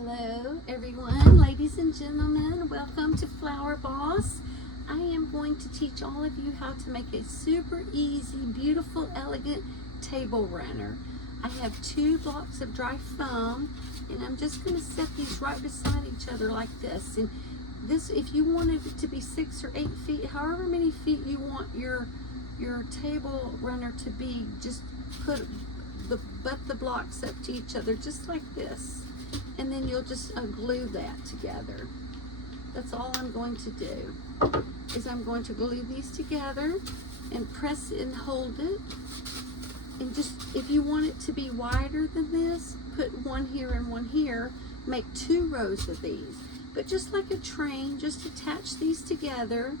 Hello everyone, ladies and gentlemen, welcome to Flower Boss. I am going to teach all of you how to make a super easy, beautiful, elegant table runner. I have 2 blocks of dry foam and I'm just going to set these right beside each other like this. And this, if you wanted it to be 6 or 8 feet, however many feet you want your table runner to be, just butt the blocks up to each other just like this. And then you'll just glue that together. That's all I'm going to do, is I'm going to glue these together and press and hold it. And just, if you want it to be wider than this, put one here and one here, make 2 rows of these. But just like a train, just attach these together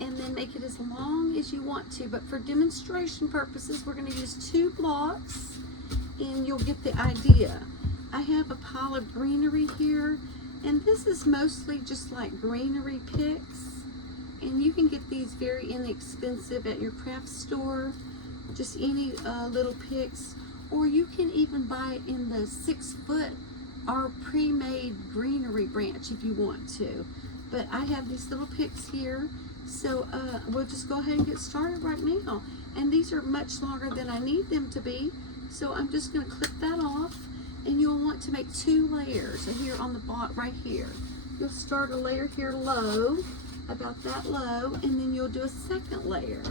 and then make it as long as you want to. But for demonstration purposes, we're going to use 2 blocks and you'll get the idea. I have a pile of greenery here, and this is mostly just like greenery picks, and you can get these very inexpensive at your craft store, just any little picks, or you can even buy it in the 6-foot or pre-made greenery branch if you want to. But I have these little picks here, so we'll just go ahead and get started right now. And these are much longer than I need them to be, so I'm just going to clip that off. And you'll want to make 2 layers here on the bottom right here. You'll start a layer here low, about that low, and then you'll do a second layer.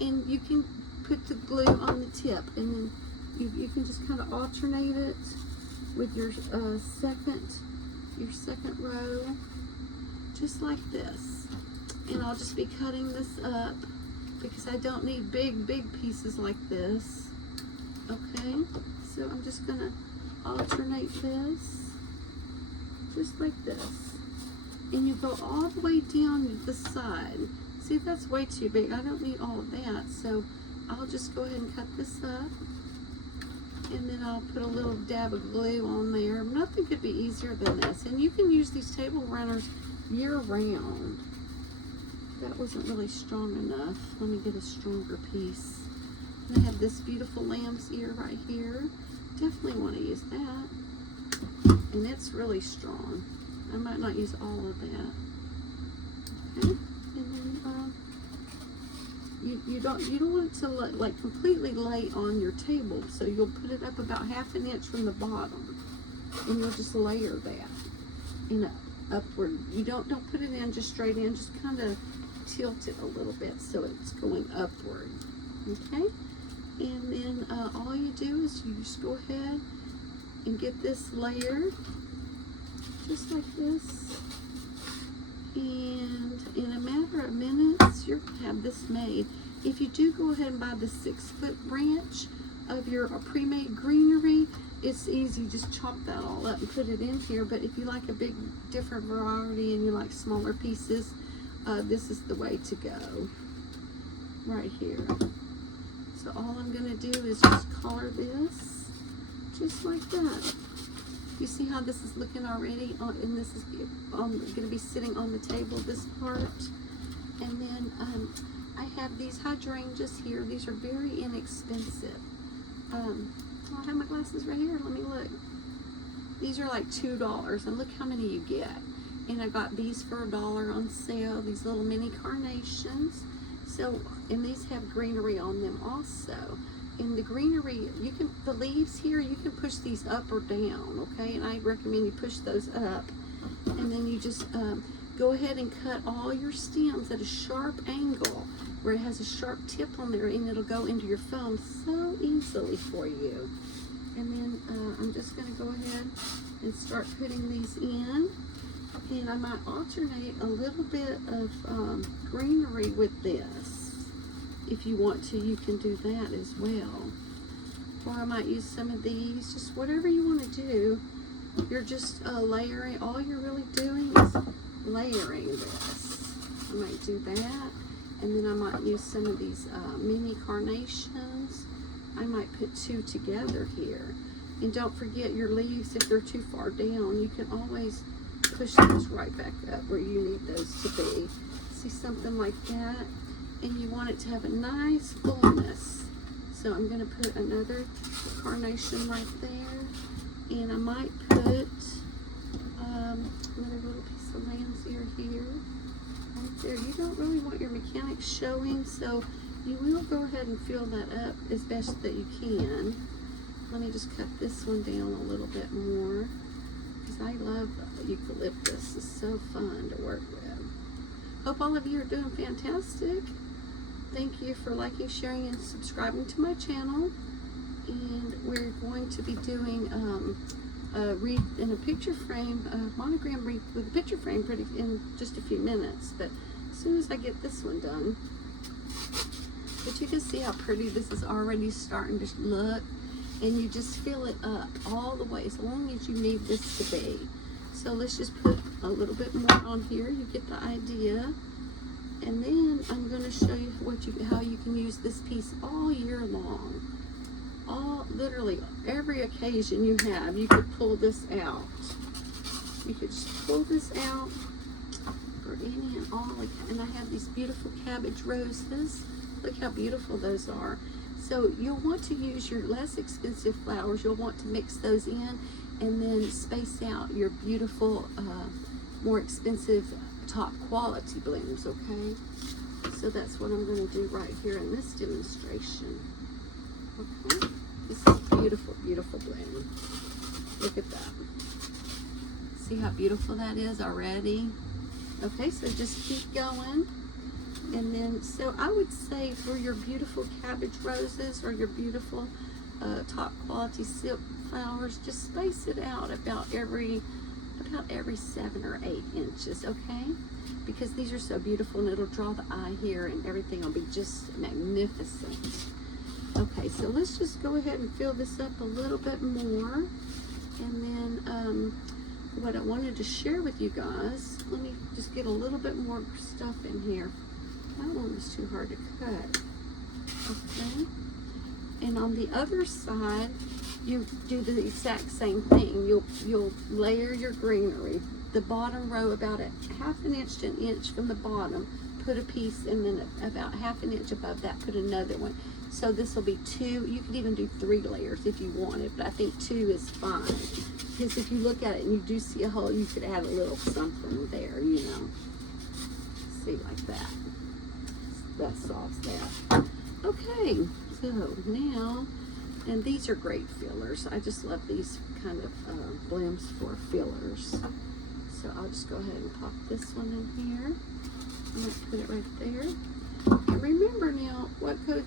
And you can put the glue on the tip, and then you can just kind of alternate it with your second row, just like this. And I'll just be cutting this up because I don't need big pieces like this. Okay, so I'm just gonna alternate this just like this, and you go all the way down the side. See, that's way too big. I don't need all of that, so I'll just go ahead and cut this up, and then I'll put a little dab of glue on there. Nothing could be easier than this, and you can use these table runners year round. That wasn't really strong enough. Let me get a stronger piece. And I have this beautiful lamb's ear right here. Definitely want to use that, and it's really strong. I might not use all of that. Okay, and then you don't want it to like completely lay on your table, so you'll put it up about 1/2 inch from the bottom, and you'll just layer that in upward. You don't put it in just straight in. Just kind of tilt it a little bit so it's going upward. Okay. And then all you do is you just go ahead and get this layered just like this, and in a matter of minutes you're going to have this made. If you do go ahead and buy the 6-foot branch of your pre-made greenery, it's easy. Just chop that all up and put it in here. But if you like a big different variety and you like smaller pieces, this is the way to go right here. So all I'm going to do is just color this just like that. You see how this is looking already? And this is going to be sitting on the table, this part. And then I have these hydrangeas here. These are very inexpensive. I have my glasses right here. Let me look. These are like $2, and look how many you get. And I got these for $1 on sale, these little mini carnations. So, and these have greenery on them also. And the greenery, the leaves here, you can push these up or down, okay? And I recommend you push those up. And then you just go ahead and cut all your stems at a sharp angle where it has a sharp tip on there, and it'll go into your foam so easily for you. And then I'm just gonna go ahead and start putting these in. And I might alternate a little bit of greenery with this. If you want to, you can do that as well. Or I might use some of these, just whatever you want to do. You're just layering. All you're really doing is layering this. I might do that. And then I might use some of these mini carnations. I might put 2 together here. And don't forget your leaves, if they're too far down, you can always push those right back up where you need those to be. See, something like that. And you want it to have a nice fullness. So I'm going to put another carnation right there. And I might put another little piece of lamb's ear here. Right there. You don't really want your mechanics showing, so you will go ahead and fill that up as best that you can. Let me just cut this one down a little bit more, because I love eucalyptus. It's so fun to work with. Hope all of you are doing fantastic. Thank you for liking, sharing, and subscribing to my channel. And we're going to be doing a wreath in a picture frame, a monogram wreath with a picture frame in just a few minutes. But as soon as I get this one done, but you can see how pretty this is already starting to look. And you just fill it up all the way as long as you need this to be. So let's just put a little bit more on here. You get the idea. And then I'm going to show you how you can use this piece all year long. Literally every occasion you have, you could pull this out. You could just pull this out for any and all. And I have these beautiful cabbage roses. Look how beautiful those are. So you'll want to use your less expensive flowers. You'll want to mix those in and then space out your beautiful, more expensive top quality blooms, okay? So that's what I'm going to do right here in this demonstration. Okay? This is beautiful, beautiful bloom. Look at that. See how beautiful that is already? Okay, so just keep going. And then, so I would say for your beautiful cabbage roses or your beautiful top quality silk flowers, just space it out about every 7 or 8 inches, okay? Because these are so beautiful and it'll draw the eye here and everything will be just magnificent. Okay, so let's just go ahead and fill this up a little bit more. And then what I wanted to share with you guys, let me just get a little bit more stuff in here. That one was too hard to cut. Okay. And on the other side, you do the exact same thing. You'll layer your greenery. The bottom row, about a ½ inch to 1 inch from the bottom, put a piece, and then about ½ inch above that, put another one. So this will be 2. You could even do 3 layers if you wanted, but I think 2 is fine. Because if you look at it and you do see a hole, you could add a little something there, you know. See, like that. That solves that. Okay, so now, and these are great fillers. I just love these kind of blooms for fillers. So I'll just go ahead and pop this one in here. I'm going to put it right there. And remember now,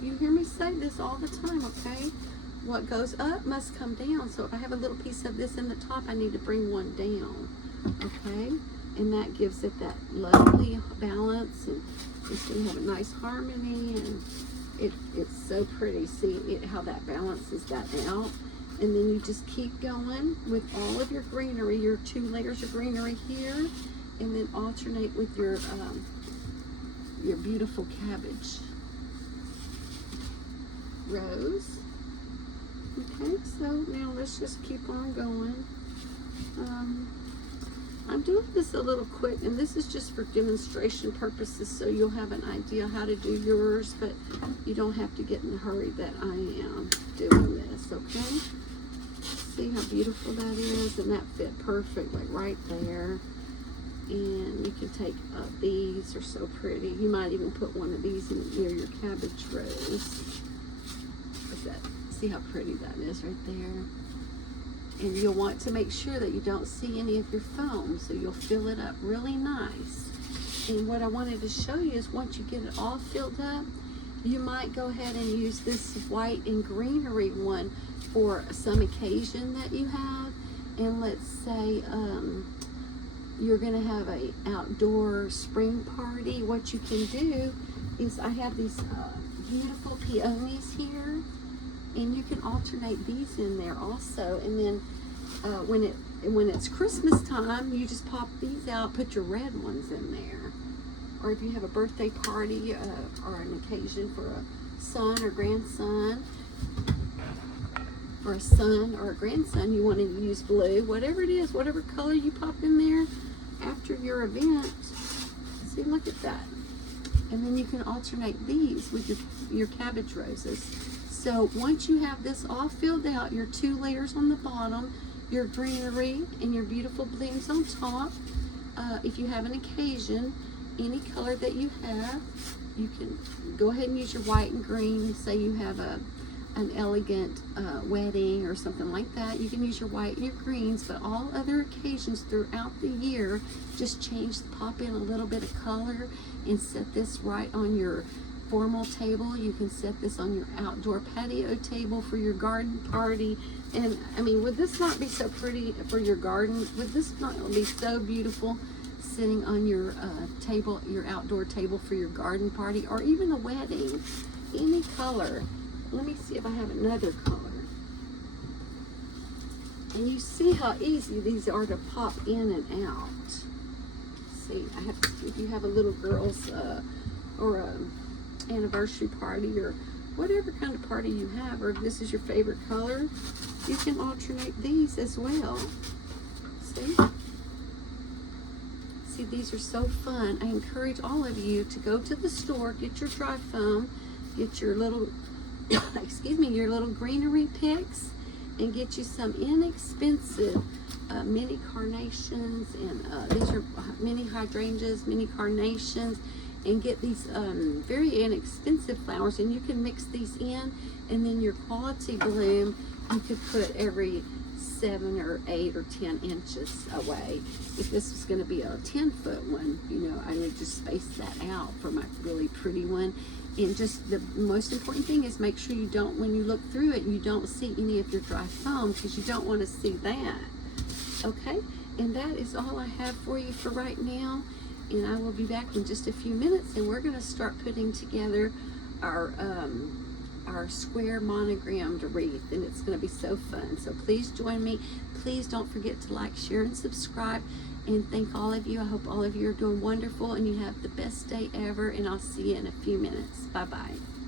you hear me say this all the time, okay? What goes up must come down. So if I have a little piece of this in the top, I need to bring one down, okay? And that gives it that lovely balance, and it's going to have a nice harmony, and it's so pretty. See how that balances that out. And then you just keep going with all of your greenery, your 2 layers of greenery here, and then alternate with your beautiful cabbage rose. Okay, so now let's just keep on going. I'm doing this a little quick, and this is just for demonstration purposes, so you'll have an idea how to do yours, but you don't have to get in the hurry that I am doing this, okay? See how beautiful that is, and that fit perfectly right there. And you can take these are so pretty. You might even put one of these near your cabbage rose. See how pretty that is right there. And you'll want to make sure that you don't see any of your foam, so you'll fill it up really nice. And what I wanted to show you is once you get it all filled up, you might go ahead and use this white and greenery one for some occasion that you have. And let's say you're gonna have a outdoor spring party. What you can do is, I have these beautiful peonies here, and you can alternate these in there also. And then when it's Christmas time, you just pop these out, put your red ones in there. Or if you have a birthday party or an occasion for a son or grandson, or a son or a grandson, you want to use blue, whatever it is, whatever color you pop in there after your event. See, look at that. And then you can alternate these with your cabbage roses. So once you have this all filled out, your 2 layers on the bottom, your greenery and your beautiful blooms on top. If you have an occasion, any color that you have, you can go ahead and use your white and green. Say you have an elegant wedding or something like that, you can use your white and your greens, but all other occasions throughout the year, just pop in a little bit of color and set this right on your formal table. You can set this on your outdoor patio table for your garden party. And I mean, would this not be so pretty for your garden? Would this not be so beautiful sitting on your table, your outdoor table for your garden party, or even a wedding? Any color. Let me see if I have another color. And you see how easy these are to pop in and out. See, if you have a little girl's or a anniversary party or whatever kind of party you have, or if this is your favorite color, you can alternate these as well. See, these are so fun. I encourage all of you to go to the store, get your dry foam, get your little excuse me, your little greenery picks, and get you some inexpensive mini carnations, and these are mini hydrangeas, mini carnations, and get these very inexpensive flowers, and you can mix these in, and then your quality bloom you could put every 7 or 8 or 10 inches away. If this was going to be a 10-foot one, you know, I would just space that out for my really pretty one. And just the most important thing is make sure you don't, when you look through it, you don't see any of your dry foam, because you don't want to see that. Okay, and that is all I have for you for right now. And I will be back in just a few minutes, and we're going to start putting together our square monogrammed wreath, and it's going to be so fun. So please join me. Please don't forget to like, share, and subscribe. And thank all of you. I hope all of you are doing wonderful and you have the best day ever, and I'll see you in a few minutes. Bye-bye.